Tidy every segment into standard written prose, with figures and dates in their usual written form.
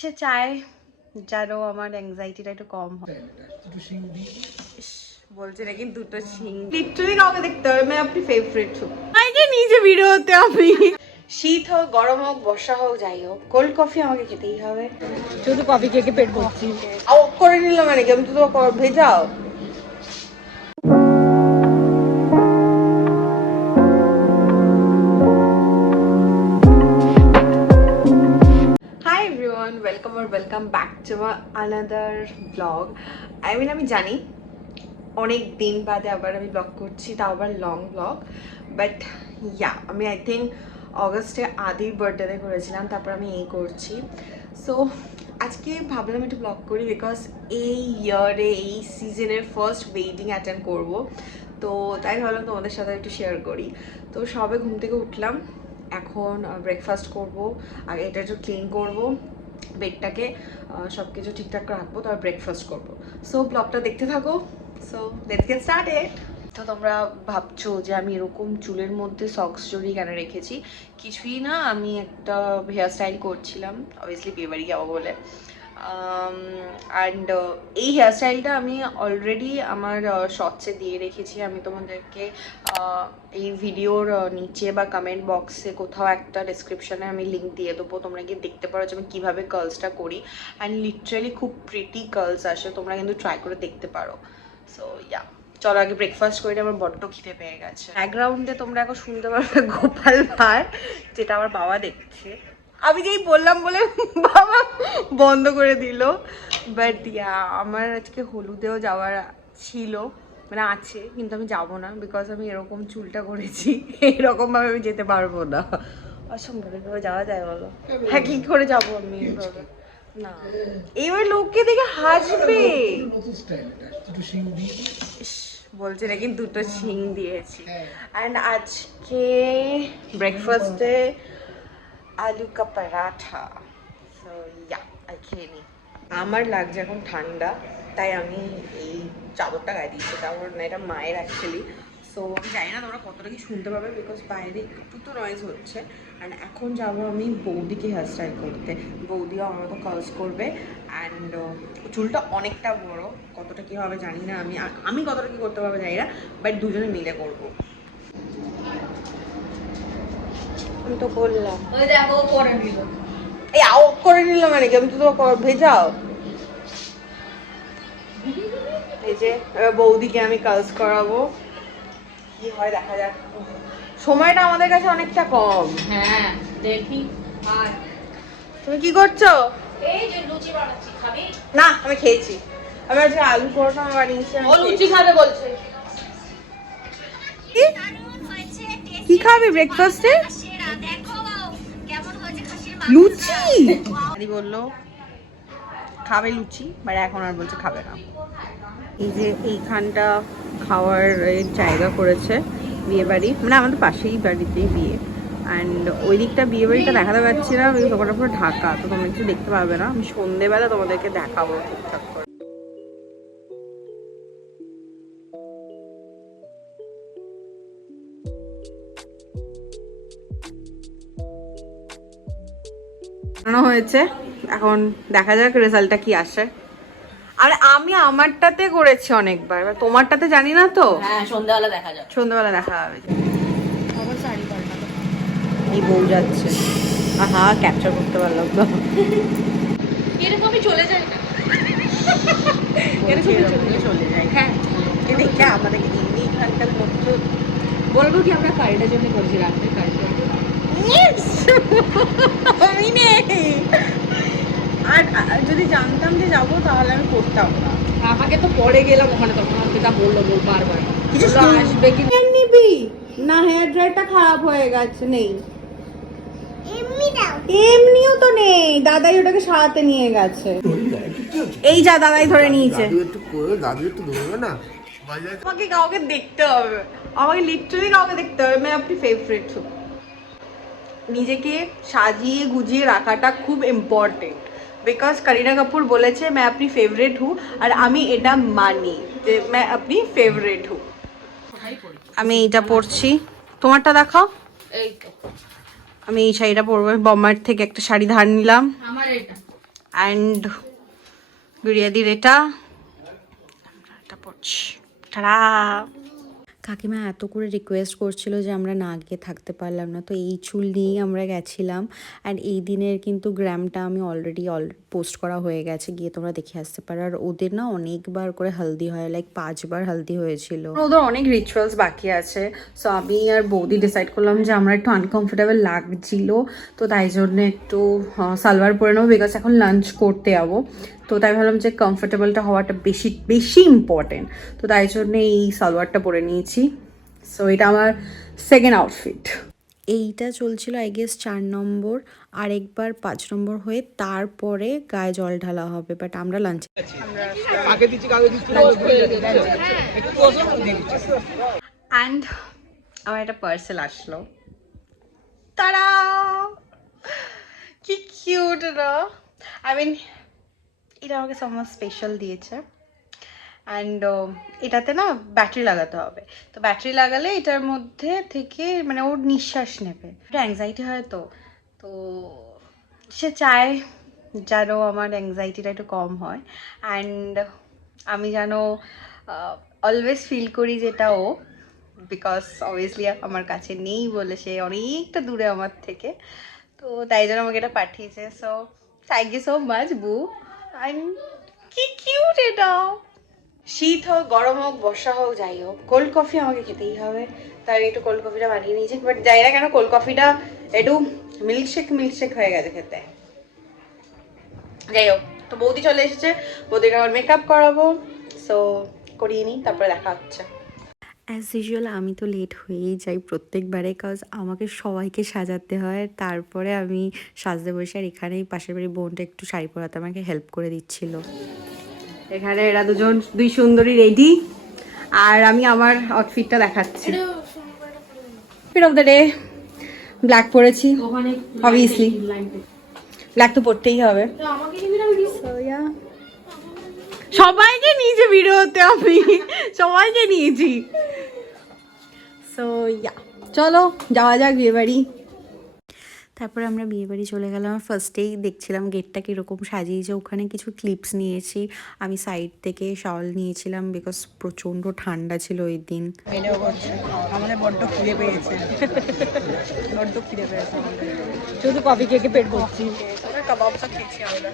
সে চায় যেন আমার অ্যাংজাইটিটা একটু কম হয়। বলছে নাকি দুটো শিং লিটারালি কাউকে দেখতে হবে। मैं अपनी फेवरेट हूँ আগে নিজে ভিডিওতে আমি শীত হোক গরম হোক বর্ষা হোক যাই হোক কোল্ড কফি আমাকে খেতেই হবে। শুধু কফি খেয়ে পেট ভরছি। আও করে নিলাম মানে কি আমি তো ভেজাও। ওয়েলকাম আর welcome back to my another blog. আমি জানি অনেক দিন বাদে আবার আমি ব্লগ করছি, তাও আবার লং ব্লগ, বাট আমি আই থিঙ্ক অগস্টে আদির বার্থডেতে করেছিলাম, তারপর আমি এই করছি। সো আজকে ভাবলাম একটু ব্লগ করি বিকজ এই ইয়ারে এই সিজনের ফার্স্ট ওয়েডিং অ্যাটেন্ড করব, তো তাই ভাবলাম তোমাদের সাথে একটু শেয়ার করি। তো সবে ঘুম থেকে উঠলাম, এখন ব্রেকফাস্ট করব, আগে এটা একটু ক্লিন করবো, বেডটাকে সব কিছু ঠিকঠাক রাখবো, তারপর ব্রেকফাস্ট করবো। সো ব্লগটা দেখতে থাকো। So let's get started. তো তোমরা ভাবছো যে আমি এরকম চুলের মধ্যে সক্স জড়িয়ে কেন রেখেছি? কিছুই না, আমি একটা হেয়ার স্টাইল করছিলাম, অবভিয়াসলি বিয়েবাড়ি যাবো বলে। অ্যান্ড এই হেয়ার স্টাইলটা আমি অলরেডি আমার শর্টসে দিয়ে রেখেছি। আমি তোমাদেরকে এই ভিডিওর নিচে বা কমেন্ট বক্সে কোথাও একটা ডেসক্রিপশনে আমি লিঙ্ক দিয়ে দেবো, তোমরা গিয়ে দেখতে পারো যে আমি কীভাবে কার্লসটা করি। অ্যান্ড লিটারালি খুব প্রিটি কার্লস আসে, তোমরা কিন্তু ট্রাই করে দেখতে পারো। সো চলো আগে ব্রেকফাস্ট করে, আমার বড্ড খিদে পেয়ে গেছে। ব্যাকগ্রাউন্ডে তোমরা এখন শুনতে পারবে গোপাল ভাঁড়, যেটা আমার বাবা দেখছে। আমি যেই বললাম বলে বাবা বন্ধ করে দিল। বাট আমার আজকে হলুদেও যাওয়ার ছিল, মানে আছে, কিন্তু আমি যাব না বিকজ আমি এরকম চুলটা করেছি, এরকমভাবে আমি যেতে পারবো না। অসম্ভব এভাবে যাওয়া যায় বলো? হ্যাঁ কি করে যাবো আমি এইভাবে? না, এবার লোককে দেখে হাসবে। বলছে নাকি দুটো শিং দিয়েছি। অ্যান্ড আজকে ব্রেকফাস্টে আলু কা পরাঠা। সো খেয়ে নিই। আমার লাগছে এখন ঠান্ডা, তাই আমি এই চাদরটা গায়ে দিচ্ছি, চাদর না এটা মায়ের অ্যাকচুয়ালি। সো আমি জানি না তোমরা কতটা কি শুনতে পাবে বিকজ বাইরে একটু তো নয়েজ হচ্ছে। অ্যান্ড এখন যাবো আমি বৌদিকে হেয়ার স্টাইল করতে, বৌদিও আমার মতো কার্লস করবে। অ্যান্ড চুলটা অনেকটা বড়, কতটা কী হবে জানি না, আমি কতটা কী করতে পারবো জানি না, বাট দুজনে মিলে করবো। আমি তো বললাম ওই দেখো করে নিল, এই আও করে নিলাম মানে কি আমি তো ভেজাও। এই যে এবার বৌদিকে আমি কার্লস করাবো, কি হয় দেখা যাক। সময়টা আমাদের কাছে অনেকটা কম। হ্যাঁ দেখি। আর তুমি কি করছো? এই যে লুচি বানাচ্ছি, খাবি? না আমি খেয়েছি, আমি আজকে আলু পরোটা বানিয়েছি। ও লুচি খাবে বলছে। কি খাবি ব্রেকফাস্টে? লুচি। আদি বললো খাবে লুচি, বাট এখন আর বলছে খাবে না। এই যে এইখানটা খাওয়ার জায়গা করেছে বিয়ে বাড়ি, মানে আমাদের পাশেই বাড়িতেই বিয়ে। অ্যান্ড ওই দিকটা বিয়ে বাড়িটা দেখাতে পারছি না, ওই দোকানটা পুরো ঢাকা, তো তোমরা কিছু দেখতে পারবে না। আমি সন্ধেবেলা তোমাদেরকে দেখাবো ঠিকঠাক করে। হয়েছে, এখন দেখা যাক রেজাল্টটা কি আসে। আর আমি আমারটাতে করেছি অনেকবার, এবার তোমারটাতে জানি না তো। হ্যাঁ সন্ধ্যাবেলা দেখা যাবে, সন্ধ্যাবেলা দেখা হবে। আবার শাড়ি পাল্টাবো। এই বউ যাচ্ছে, আহা ক্যাপচার করতে পারলাম তো। এরকমই চলে যায় না, এরকমই চলে যায়। হ্যাঁ এ দেখে আমাদেরকে এমনি এখানকার মধ্যে বলবো কি আমরা কারিটার জন্য করছি, রাত্রে কারিটা আমি নেই। আর যদি জানতাম যে যাবো তাহলে আমি করতাম না। আমাকে তো পরে গেলাম ওখানে, তখন আমাকে তা বললো বারবার কিছু আসবে কি নিবি না, হেয়ার ড্রায়ারটা খারাপ হয়ে গেছে, নেই এমনিও তো নেই, দাদাই ওটাকে সারাতে নিয়ে গেছে। এই যা দাদাই ধরে নিয়েছে। দাদু একটু ধরবে না, আমাকে কাউকে দেখতে হবে, আমাকে লিটারালি কাউকে দেখতে হবে। मैं अपनी फेवरेट हूँ। নিজেকে সাজিয়ে গুজিয়ে রাখাটা খুব ইম্পর্টেন্ট বিকজ করিনা কাপুর বলেছে मैं अपनी फेवरेट हूँ, আর আমি এটা মানি যে मैं अपनी फेवरेट हूँ। আমি এইটা পরছি, তোমারটা দেখাও। এই তো আমি এই শাড়িটা পরবো, বম্মার থেকে একটা শাড়ি ধার নিলাম। আমার এটা অ্যান্ড গুড়িয়াদির এটা পড়ছি। টাটা। কাকিমা এত করে রিকোয়েস্ট করছিল যে আমরা না গিয়ে থাকতে পারলাম না, তো এই চুল নিয়েই আমরা গেছিলাম। অ্যান্ড এই দিনের কিন্তু গ্রামটা আমি অলরেডি পোস্ট করা হয়ে গেছে, গিয়ে তোমরা দেখে আসতে পারো। আর ওদের না অনেকবার করে হলদি হয়, লাইক 5 বার হলদি হয়েছিল। ওদের অনেক রিচুয়ালস বাকি আছে। সো আমি আর বৌদি ডিসাইড করলাম যে আমরা একটু আনকমফোর্টেবল লাগছিল, তো তাই জন্য একটু সালোয়ার পরে নেবো, বিকজ এখন লাঞ্চ করতে যাবো। তো তাই ভাবলাম যে কমফোর্টেবলটা হওয়াটা বেশি বেশি ইম্পর্টেন্ট, তো তাই জন্য এই সালোয়ারটা পরে নিয়েছি। সো এটা আমার সেকেন্ড আউটফিট। এইটা চলছিল আই গেস 4 নম্বর, আরেকবার 5 নম্বর হয়ে তারপরে গায়ে জল ঢালা হবে। বাট আমরা লাঞ্চ অ্যান্ড আমার একটা পার্সেল আসলো। তারা কি কিউট না, আই মিন এটা আমাকে সামহাউ স্পেশাল দিয়েছে। অ্যান্ড এটাতে না ব্যাটারি লাগাতে হবে, তো ব্যাটারি লাগালে এটার মধ্যে থেকে মানে ওর নিঃশ্বাস নেবে। একটা অ্যাংজাইটি হয়, তো তো সে চায় যেন আমার অ্যাংজাইটিটা একটু কম হয়, অ্যান্ড আমি যেন অলওয়েজ ফিল করি যেটা ও, বিকজ অবভিয়াসলি আমার কাছে নেই বলে সে অনেকটা দূরে আমার থেকে, তো তাই জন্য আমাকে এটা পাঠিয়েছে। So thank you so much boo. And কি কিউট এটা। শীত হোক, গরম হোক, বর্ষা হোক, যাই হোক, কোল্ড কফি আমাকে খেতেই হবে। তাই আমি একটু কোল্ড কফিটা বানিয়ে নিয়েছি, বাট যাই না কেন কোল্ড কফিটা একটু মিল্কশেক হয়ে গেছে খেতে। যাই হোক, তো বৌদি চলে এসেছে, বৌদিকে আমার মেকআপ করাবো। সো করিয়ে নিই, তারপরে দেখা হচ্ছে। অ্যাজ ইউজুয়াল আমি তো লেট হয়েই যাই প্রত্যেকবারে, কজ আমাকে সবাইকে সাজাতে হয়, তারপরে আমি সাজতে বসে। আর এখানেই পাশের বাড়ির বোনটা একটু শাড়ি পরাতে আমাকে হেল্প করে দিচ্ছিল। এখানে এরা দুই সুন্দরী রেডি, আর আমি আমার আউটফিটটা দেখাচ্ছি। Fit of the day black পরেছি, অবভিয়াসলি ব্ল্যাক তো পরতেই হবে। So, yeah. সবাইকে নিয়েছি ভিডিওতে, আমি সবাইকে নিয়েছি। সো ইয়া, চলো যাওয়া যাক বিয়ে বাড়ি। তারপরে আমরা বিয়েবাড়ি চলে গেলাম। ফার্স্টেই দেখছিলাম গেটটা কীরকম সাজিয়েছে, ওখানে কিছু ক্লিপস নিয়েছি। আমি সাইড থেকে শাওল নিয়েছিলাম, বিকজ প্রচণ্ড ঠান্ডা ছিল ওই দিন। আমাদের বড্ড খিদে পেয়েছে, বড্ড খিদে পেয়েছে আমাদের, শুধু কফি খেয়ে পেট ভরছি। কাবাব সব খেয়েছি আমরা।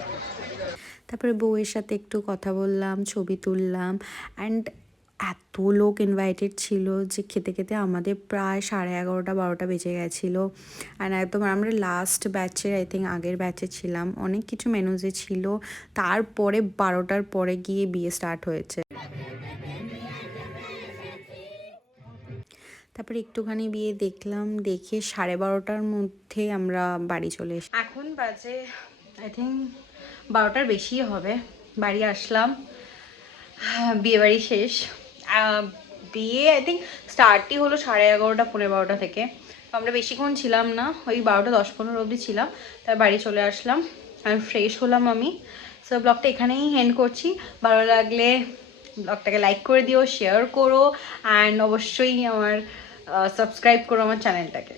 তারপরে বউয়ের সাথে একটু কথা বললাম, ছবি তুললাম। অ্যান্ড এত লোক ইনভাইটেড ছিল যে খেতে খেতে আমাদের প্রায় 11:30-12টা বেজে গেছিলো। অ্যান্ড একদম আমরা লাস্ট ব্যাচের আই থিঙ্ক আগের ব্যাচে ছিলাম। অনেক কিছু মেনুজে ছিল, তারপরে 12টার পরে গিয়ে বিয়ে স্টার্ট হয়েছে। তারপরে একটুখানি বিয়ে দেখলাম, দেখে 12:30টার মধ্যে আমরা বাড়ি চলে এসেছি। এখন বাজে আই থিঙ্ক 12টার বেশি হবে। বাড়ি আসলাম, বিয়ে বাড়ি শেষ। বিয়ে আই থিঙ্ক স্টার্টই হলো 11:30 12:30 থেকে। তো আমরা বেশিক্ষণ ছিলাম না, ওই 12টা 10-15 অবধি ছিলাম, তাই বাড়ি চলে আসলাম আর ফ্রেশ হলাম আমি। সো ব্লগটা এখানেই এন্ড করছি। ভালো লাগলে ব্লগটাকে লাইক করে দিও, শেয়ার করো, অ্যান্ড অবশ্যই আমার সাবস্ক্রাইব করো আমার চ্যানেলটাকে।